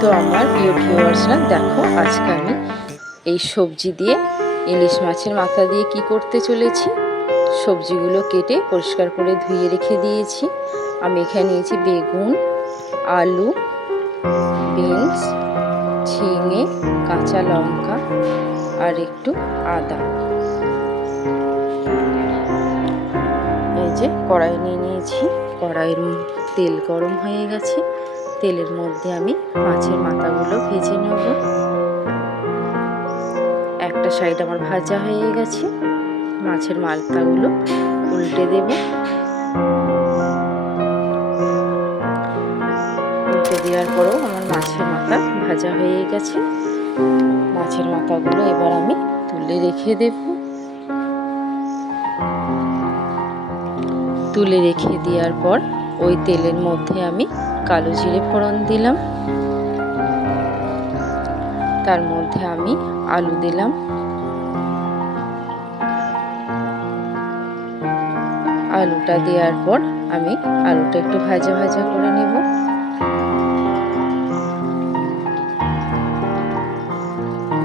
তো আমার প্রিয় ভিউয়ার্সরা দেখো আজকে আমি এই সবজি দিয়ে ইলিশ মাছের মাথা দিয়ে কি করতে চলেছি। সবজিগুলো কেটে পরিষ্কার করে ধুয়ে রেখে দিয়েছি। আমি এখানে নিয়েছি বেগুন, আলু, বিনস, ঝিঙে, কাঁচা লঙ্কা আর একটু আদা। এই যে কড়াই নিয়ে নিয়েছি। কড়াইয়ের তেল গরম হয়ে গেছে। তেলের মধ্যে আমি মাছের মাথাগুলো ভেজে নেব। একটা সাইড আমার ভাজা হয়ে গেছে। মাছের মাথাগুলো উল্টে দেব। উল্টে দেওয়ার পরেও আমার মাছের মাথা ভাজা হয়ে গেছে। মাছের মাথাগুলো এবার আমি তুলে রেখে দেব। তুলে রেখে দেওয়ার পর ওই তেলের মধ্যে আমি কালো জিরে ফোড়ন দিলাম। তার মধ্যে আমি আলু দিলাম। আলুটা দেওয়ার পর আমি আলুটা একটু ভাজা ভাজা করে নেব।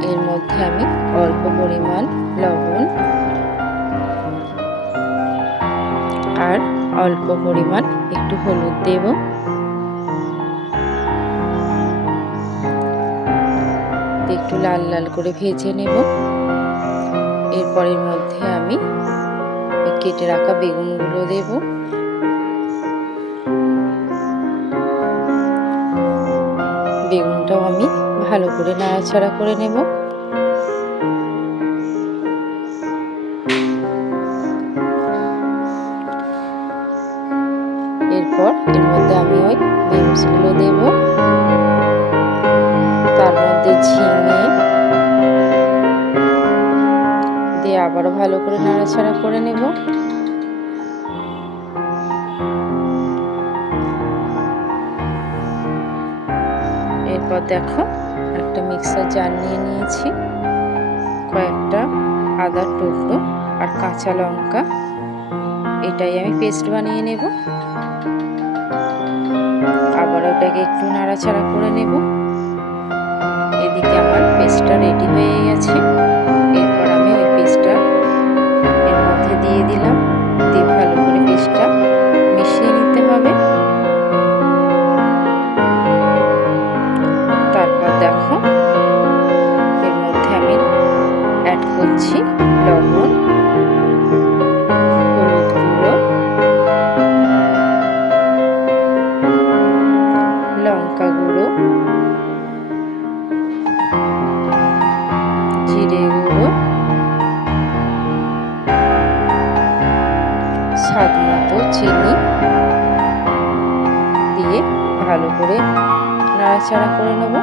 এর মধ্যে আমি অল্প পরিমাণ লবণ অল্প পরিমাণ একটু হলুদ দেব। একটু লাল লাল করে ভেজে নেব। এরপরের মধ্যে আমি কেটে রাখা বেগুনগুলো দেব। বেগুনটাও আমি ভালো করে নাড়াচাড়া করে নেব। এরপর এর মধ্যে আমি ওই বিনসগুলো দেব। তার মধ্যে ঝিঙে দিয়ে আবারও ভালো করে নাড়াচাড়া করে নেব। এরপর দেখো একটা মিক্সার জার নিয়ে নিয়েছি, কয়েকটা আদার টুকরো আর কাঁচা লঙ্কা। এটাই আমি পেস্ট বানিয়ে নেব। ওটাকে একটু নাড়াচাড়া করে নেব। এদিকে আমার পেস্টটা রেডি হয়ে গেছে। চিনি দিয়ে ভালো করে নাড়াচাড়া করে নেব।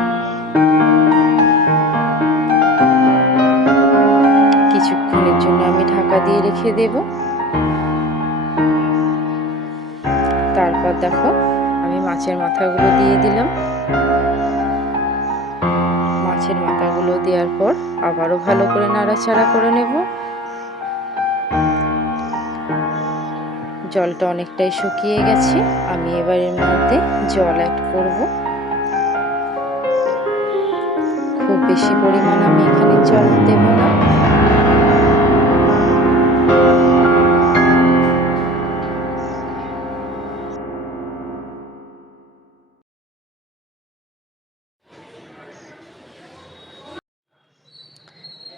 কিছুক্ষণের জন্য আমি ঢাকা দিয়ে রেখে দেব। তারপর দেখো আমি মাছের মাথাগুলো দিয়ে দিলাম। মাছের মাথাগুলো দেওয়ার পর আবারও ভালো করে নাড়াচাড়া করে নেব। জলটা অনেকটাই শুকিয়ে গেছে। আমি এবার এর মধ্যে জল অ্যাড করব। খুব বেশি পরিমাণ আমি এখানে জল দেব না।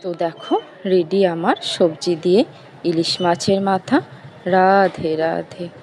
তো দেখো রেডি আমার সবজি দিয়ে ইলিশ মাছের মাথা। राधे राधे।